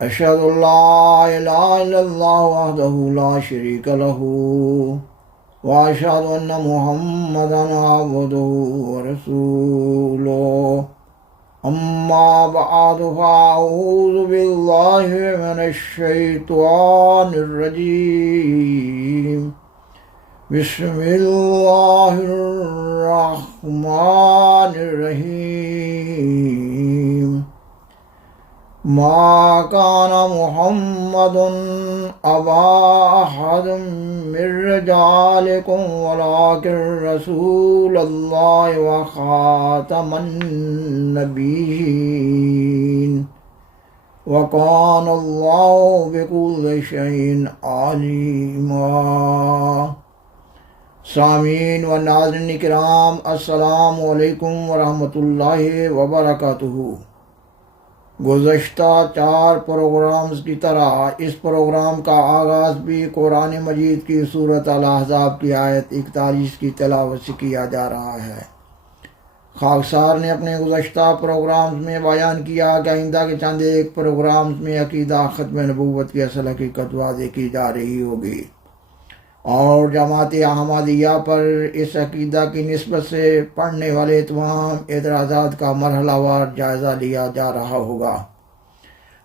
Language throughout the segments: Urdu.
أشهد أن لا إله إلا الله وحده لا شريك له وأشهد أن محمدا عبده ورسوله أما بعد فأعوذ بالله من الشيطان الرجيم بسم الله الرحمن الرحيم ما كان محمد أبا أحد من رجالكم ولكن رسول الله وخاتم النبيين وكان الله بكل شيء عليما۔ سامعین و ناظرین کرام، السلام علیکم ورحمۃ اللہ وبرکاتہ۔ گزشتہ 4 پروگرامز کی طرح اس پروگرام کا آغاز بھی قرآن مجید کی سورۃ الاحزاب کی آیت 41 کی تلاوت سے کیا جا رہا ہے۔ خاکسار نے اپنے گزشتہ پروگرامز میں بیان کیا کہ آئندہ کے چند ایک پروگرامز میں عقیدہ ختم نبوت کی اصل حقیقت واضح کی جا رہی ہوگی، اور جماعت احمدیہ پر اس عقیدہ کی نسبت سے پڑھنے والے تمام اعتراضات کا مرحلہ وار جائزہ لیا جا رہا ہوگا۔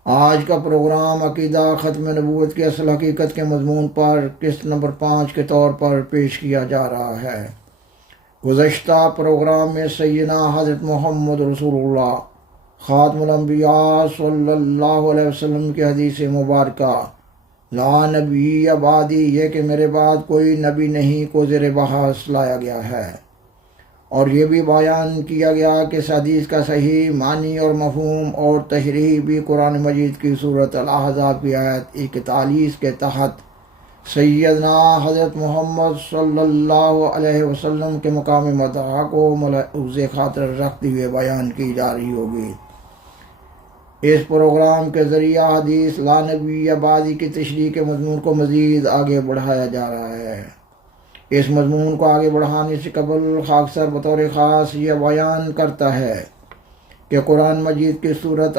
آج کا پروگرام عقیدہ ختم نبوت کی اصل حقیقت کے مضمون پر قسط نمبر 5 کے طور پر پیش کیا جا رہا ہے۔ گزشتہ پروگرام میں سیدنا حضرت محمد رسول اللہ خاتم الانبیاء صلی اللہ علیہ وسلم کی حدیث مبارکہ لا نبی بعدی، یہ کہ میرے بعد کوئی نبی نہیں، کو زیر بحث لایا گیا ہے، اور یہ بھی بیان کیا گیا کہ اس حدیث کا صحیح معنی اور مفہوم اور تشریح بھی قرآن مجید کی سورۃ الاحزاب کی آیت 41 کے تحت سیدنا حضرت محمد صلی اللہ علیہ وسلم کے مقام مدح کو ملحوظ خاطر رکھتے ہوئے بیان کی جا رہی ہوگی۔ اس پروگرام کے ذریعہ حدیث لا نبی بعدی کی تشریح کے مضمون کو مزید آگے بڑھایا جا رہا ہے۔ اس مضمون کو آگے بڑھانے سے قبل خاکسار بطور خاص یہ بیان کرتا ہے کہ قرآن مجید کی سورۃ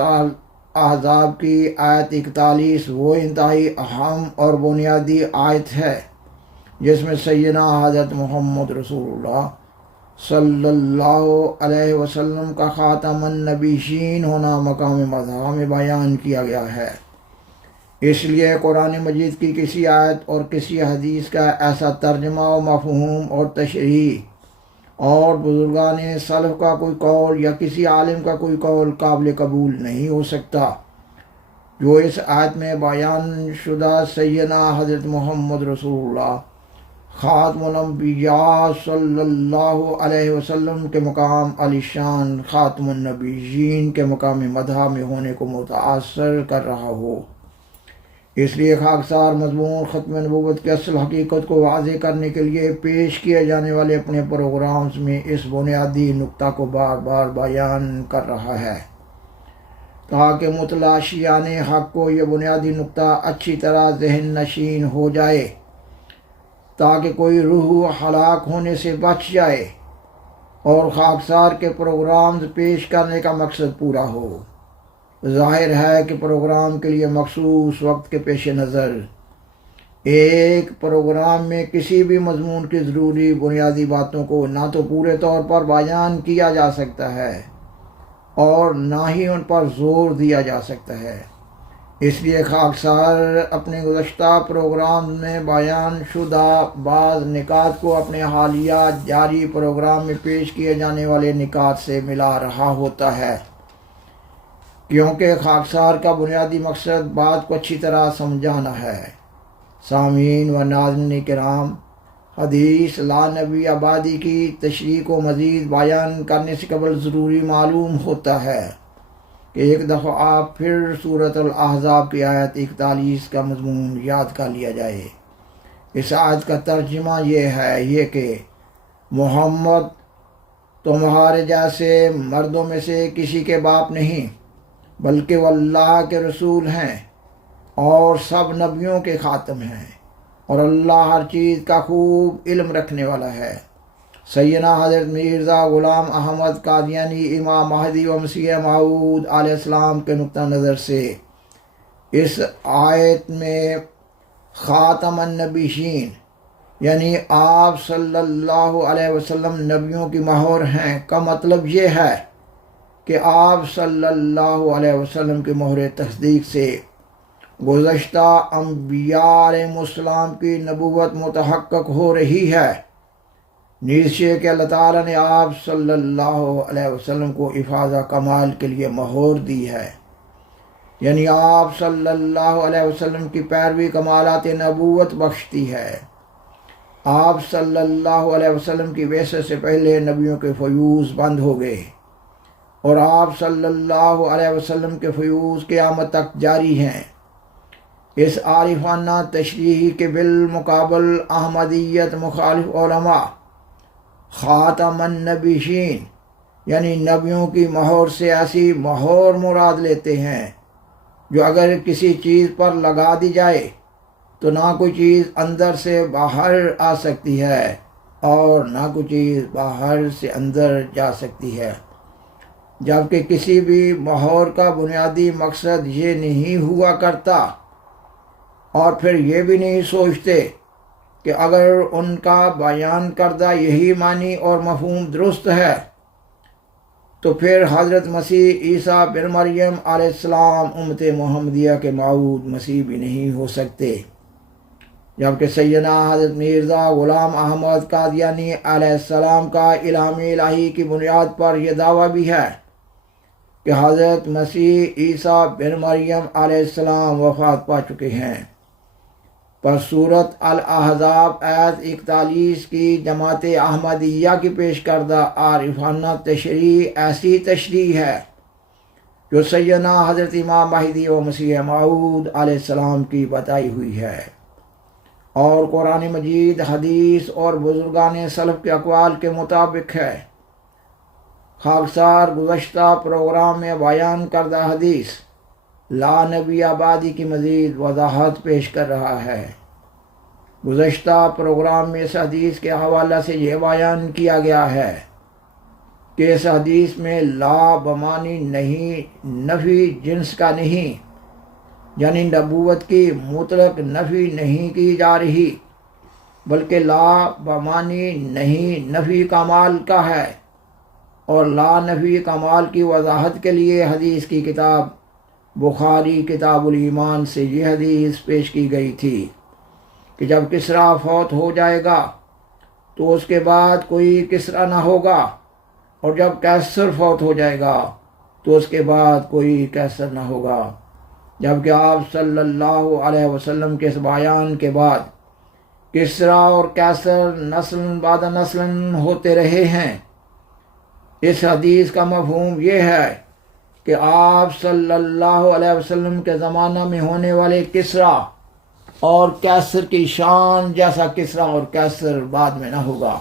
احزاب کی آیت 41 وہ انتہائی اہم اور بنیادی آیت ہے جس میں سیدنا حضرت محمد رسول اللہ صلی اللہ علیہ وسلم کا خاتم النبیین ہونا مقام مدح میں بیان کیا گیا ہے۔ اس لیے قرآن مجید کی کسی آیت اور کسی حدیث کا ایسا ترجمہ و مفہوم اور تشریح اور بزرگان سلف کا کوئی قول یا کسی عالم کا کوئی قول قابل قبول نہیں ہو سکتا جو اس آیت میں بیان شدہ سیدنا حضرت محمد رسول اللہ خاتم الانبیاء صلی اللہ علیہ وسلم کے مقام علی شان خاتم النبیین کے مقام مدح میں ہونے کو متاثر کر رہا ہو۔ اس لیے خاکسار مضمون ختم نبوت کی اصل حقیقت کو واضح کرنے کے لیے پیش کیے جانے والے اپنے پروگرامز میں اس بنیادی نقطہ کو بار بار بیان کر رہا ہے تاکہ متلاشیان حق کو یہ بنیادی نقطہ اچھی طرح ذہن نشین ہو جائے، تاکہ کوئی روح ہلاک ہونے سے بچ جائے اور خاکسار کے پروگرامز پیش کرنے کا مقصد پورا ہو۔ ظاہر ہے کہ پروگرام کے لیے مخصوص وقت کے پیش نظر ایک پروگرام میں کسی بھی مضمون کی ضروری بنیادی باتوں کو نہ تو پورے طور پر بیان کیا جا سکتا ہے اور نہ ہی ان پر زور دیا جا سکتا ہے۔ اس لیے خاکسار اپنے گزشتہ پروگرام میں بیان شدہ بعض نکات کو اپنے حالیہ جاری پروگرام میں پیش کیے جانے والے نکات سے ملا رہا ہوتا ہے، کیونکہ خاکسار کا بنیادی مقصد بات کو اچھی طرح سمجھانا ہے۔ سامعین و ناظرین کرام، حدیث لا نبی بعدی کی تشریح کو مزید بیان کرنے سے قبل ضروری معلوم ہوتا ہے کہ ایک دفعہ آپ پھر سورۃ الاحزاب کی آیت 41 کا مضمون یاد کر لیا جائے۔ اس آیت کا ترجمہ یہ ہے کہ محمد تمہارے جیسے مردوں میں سے کسی کے باپ نہیں، بلکہ وہ اللہ کے رسول ہیں اور سب نبیوں کے خاتم ہیں، اور اللہ ہر چیز کا خوب علم رکھنے والا ہے۔ سیدنا حضرت مرزا غلام احمد قادیانی امام مہدی و مسیح موعود علیہ السلام کے نقطہ نظر سے اس آیت میں خاتم النبیین یعنی آپ صلی اللہ علیہ وسلم نبیوں کی مہر ہیں کا مطلب یہ ہے کہ آپ صلی اللہ علیہ وسلم کی مہر تصدیق سے گزشتہ انبیاء علیہ السلام کی نبوت متحقق ہو رہی ہے، نیز یہ کہ اللہ تعالیٰ نے آپ صلی اللہ علیہ وسلم کو افاظہ کمال کے لیے مہر دی ہے، یعنی آپ صلی اللہ علیہ وسلم کی پیروی کمالات نبوت بخشتی ہے۔ آپ صلی اللہ علیہ وسلم کی بعثت سے پہلے نبیوں کے فیوز بند ہو گئے، اور آپ صلی اللہ علیہ وسلم کے فیوز قیامت تک جاری ہیں۔ اس عارفانہ تشریح کے بالمقابل احمدیت مخالف علماء خاتم النبیین یعنی نبیوں کی مہر سے ایسی مہر مراد لیتے ہیں جو اگر کسی چیز پر لگا دی جائے تو نہ کوئی چیز اندر سے باہر آ سکتی ہے اور نہ کوئی چیز باہر سے اندر جا سکتی ہے، جبکہ کسی بھی مہر کا بنیادی مقصد یہ نہیں ہوا کرتا، اور پھر یہ بھی نہیں سوچتے کہ اگر ان کا بیان کردہ یہی معنی اور مفہوم درست ہے تو پھر حضرت مسیح عیسیٰ بن مریم علیہ السلام امت محمدیہ کے موعود مسیح بھی نہیں ہو سکتے، جبکہ سیدنا حضرت مرزا غلام احمد قادیانی علیہ السلام کا الہام الہی کی بنیاد پر یہ دعویٰ بھی ہے کہ حضرت مسیح عیسیٰ بن مریم علیہ السلام وفات پا چکے ہیں۔ پر سورۃ الاحزاب آیت 41 کی جماعت احمدیہ کی پیش کردہ عارفانہ تشریح ایسی تشریح ہے جو سیدنا حضرت امام مہدی و مسیح موعود علیہ السلام کی بتائی ہوئی ہے، اور قرآن مجید، حدیث اور بزرگان سلف کے اقوال کے مطابق ہے۔ خاکسار گزشتہ پروگرام میں بیان کردہ حدیث لا نبی آبادی کی مزید وضاحت پیش کر رہا ہے۔ گزشتہ پروگرام میں اس حدیث کے حوالہ سے یہ بیان کیا گیا ہے کہ اس حدیث میں لا بمانی نہیں، نفی جنس کا نہیں، یعنی نبوت کی مطلق نفی نہیں کی جا رہی، بلکہ لا بمانی نہیں نفی کمال کا ہے، اور لا نفی کمال کی وضاحت کے لیے حدیث کی کتاب بخاری کتاب الایمان سے یہ حدیث پیش کی گئی تھی کہ جب کسریٰ فوت ہو جائے گا تو اس کے بعد کوئی کسریٰ نہ ہوگا، اور جب قیصر فوت ہو جائے گا تو اس کے بعد کوئی قیصر نہ ہوگا، جبکہ آپ صلی اللہ علیہ وسلم کے اس بیان کے بعد کسریٰ اور قیصر نسل بعد نسل ہوتے رہے ہیں۔ اس حدیث کا مفہوم یہ ہے کہ آپ صلی اللہ علیہ وسلم کے زمانہ میں ہونے والے کسریٰ اور قیصر کی شان جیسا کسریٰ اور قیصر بعد میں نہ ہوگا۔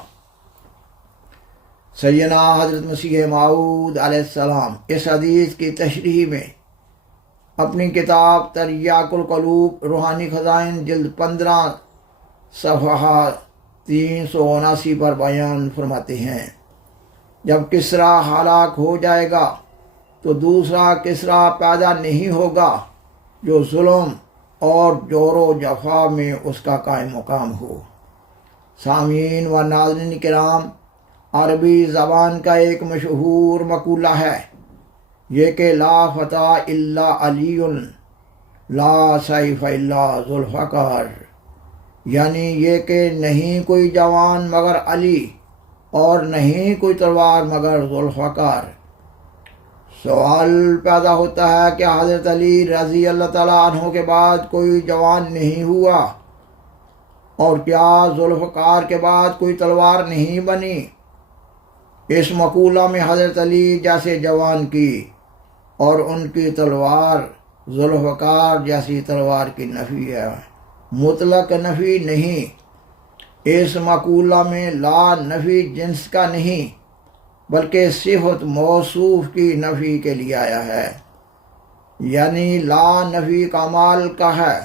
سیدنا حضرت مسیح موعود علیہ السلام اس حدیث کی تشریح میں اپنی کتاب تریاق القلوب روحانی خزائن جلد 15 صفحہ 379 پر بیان فرماتے ہیں، جب کسریٰ ہلاک ہو جائے گا تو دوسرا کسریٰ پیدا نہیں ہوگا جو ظلم اور جور و جفا میں اس کا قائم مقام ہو۔ سامعین و ناظرین کرام، عربی زبان کا ایک مشہور مقولہ ہے یہ کہ لا فتح الا علی لا سیف الا ذوالفقار، یعنی یہ کہ نہیں کوئی جوان مگر علی اور نہیں کوئی تلوار مگر ذوالفقار۔ سوال پیدا ہوتا ہے کہ حضرت علی رضی اللہ تعالیٰ عنہ کے بعد کوئی جوان نہیں ہوا، اور کیا ذوالفقار کے بعد کوئی تلوار نہیں بنی؟ اس مقولہ میں حضرت علی جیسے جوان کی اور ان کی تلوار ذوالفقار جیسی تلوار کی نفی ہے، مطلق نفی نہیں۔ اس مقولہ میں لا نفی جنس کا نہیں بلکہ صفت موصوف کی نفی کے لیے آیا ہے، یعنی لا نفی کمال کا ہے۔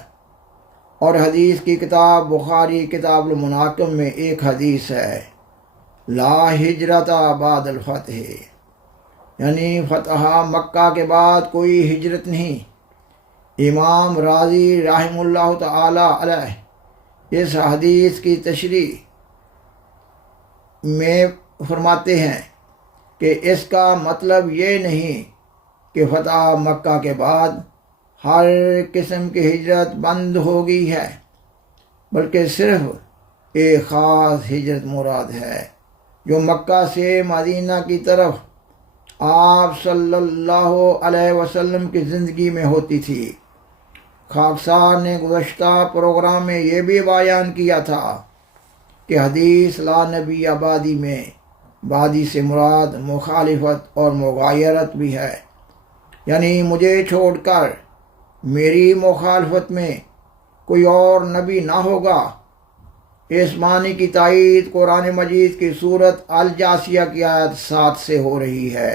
اور حدیث کی کتاب بخاری کتاب المناقب میں ایک حدیث ہے لا ہجرت بعد الفتح، یعنی فتح مکہ کے بعد کوئی ہجرت نہیں، امام راضی رحمہ اللہ تعالی علیہ اس حدیث کی تشریح میں فرماتے ہیں کہ اس کا مطلب یہ نہیں کہ فتح مکہ کے بعد ہر قسم کی ہجرت بند ہو گئی ہے، بلکہ صرف ایک خاص ہجرت مراد ہے جو مکہ سے مدینہ کی طرف آپ صلی اللہ علیہ وسلم کی زندگی میں ہوتی تھی۔ خاکسار نے گزشتہ پروگرام میں یہ بھی بیان کیا تھا کہ حدیث لا نبی آبادی میں بادی سے مراد مخالفت اور مغایرت بھی ہے، یعنی مجھے چھوڑ کر میری مخالفت میں کوئی اور نبی نہ ہوگا۔ اس معنی کی تائید قرآن مجید کی سورت الجاثیہ کی آیت 7 سے ہو رہی ہے۔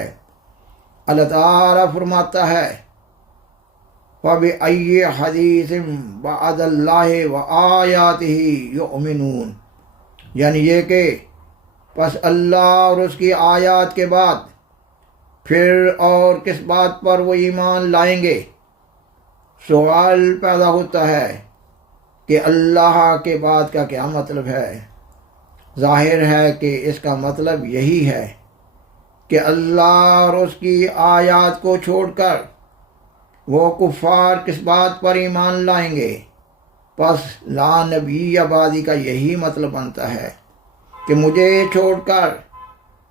اللہ تعالیٰ فرماتا ہے فَبِأَيِّ حَدِيثٍ بَعْدَ اللَّهِ وَآيَاتِهِ يُؤْمِنُونَ، یعنی یہ کہ پس اللہ اور اس کی آیات کے بعد پھر اور کس بات پر وہ ایمان لائیں گے۔ سوال پیدا ہوتا ہے کہ اللہ کے بعد کا کیا مطلب ہے؟ ظاہر ہے کہ اس کا مطلب یہی ہے کہ اللہ اور اس کی آیات کو چھوڑ کر وہ کفار کس بات پر ایمان لائیں گے۔ پس لا نبی آبادی کا یہی مطلب بنتا ہے کہ مجھے چھوڑ کر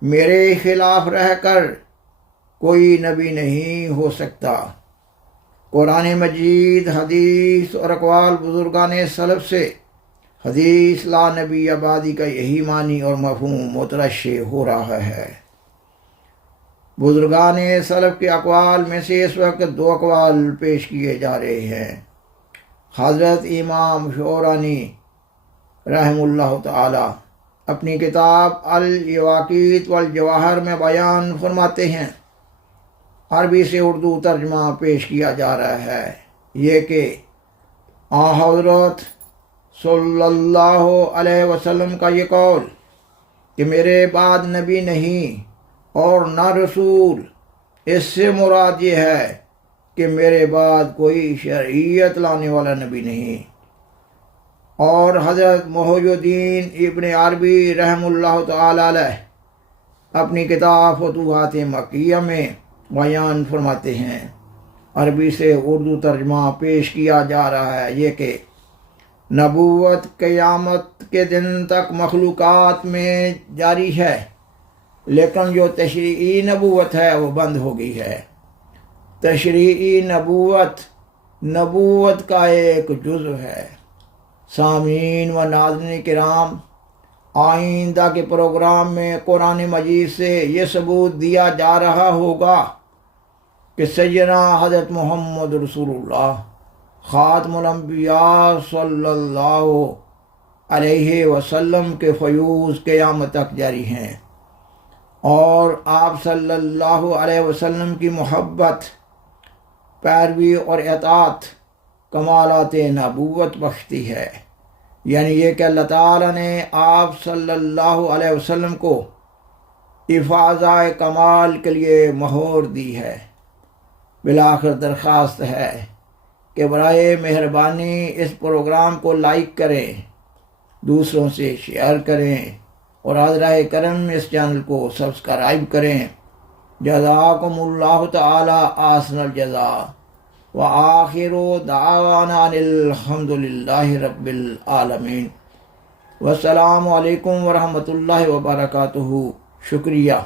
میرے خلاف رہ کر کوئی نبی نہیں ہو سکتا۔ قرآن مجید، حدیث اور اقوال بزرگان سلف سے حدیث لا نبی آبادی کا یہی معنی اور مفہوم مترشح ہو رہا ہے۔ بزرگان سلف کے اقوال میں سے اس وقت 2 اقوال پیش کیے جا رہے ہیں۔ حضرت امام شعرانی رحمہ اللہ تعالی اپنی کتاب الیواقیت والجواہر میں بیان فرماتے ہیں، عربی سے اردو ترجمہ پیش کیا جا رہا ہے، یہ کہ حضرت صلی اللہ علیہ وسلم کا یہ قول کہ میرے بعد نبی نہیں اور نہ رسول، اس سے مراد یہ ہے کہ میرے بعد کوئی شریعت لانے والا نبی نہیں۔ اور حضرت محی الدین ابن عربی رحمہ اللہ تعالی علیہ اپنی کتاب فتوحات مکیہ میں بیان فرماتے ہیں، عربی سے اردو ترجمہ پیش کیا جا رہا ہے، یہ کہ نبوت قیامت کے دن تک مخلوقات میں جاری ہے، لیکن جو تشریعی نبوت ہے وہ بند ہو گئی ہے۔ تشریعی نبوت کا ایک جزو ہے۔ سامعین و ناظرین کرام، آئندہ کے پروگرام میں قرآن مجید سے یہ ثبوت دیا جا رہا ہوگا کہ سیدنا حضرت محمد رسول اللہ خاتم الانبیاء صلی اللہ علیہ وسلم کے فیوز قیامت تک جاری ہیں، اور آپ صلی اللہ علیہ وسلم کی محبت، پیروی اور اطاعت کمالات نبوت بخشتی ہے، یعنی یہ کہ اللہ تعالیٰ نے آپ صلی اللہ علیہ وسلم کو افاضہ کمال کے لیے مہور دی ہے۔ بالآخر درخواست ہے کہ برائے مہربانی اس پروگرام کو لائک کریں، دوسروں سے شیئر کریں اور حضرہ کرم اس چینل کو سبسکرائب کریں۔ جزاکم اللہ تعالی احسن الجزاء، وآخر دعوانا الحمد للہ رب العالمین، والسلام علیکم ورحمۃ اللہ وبرکاتہ۔ شکریہ۔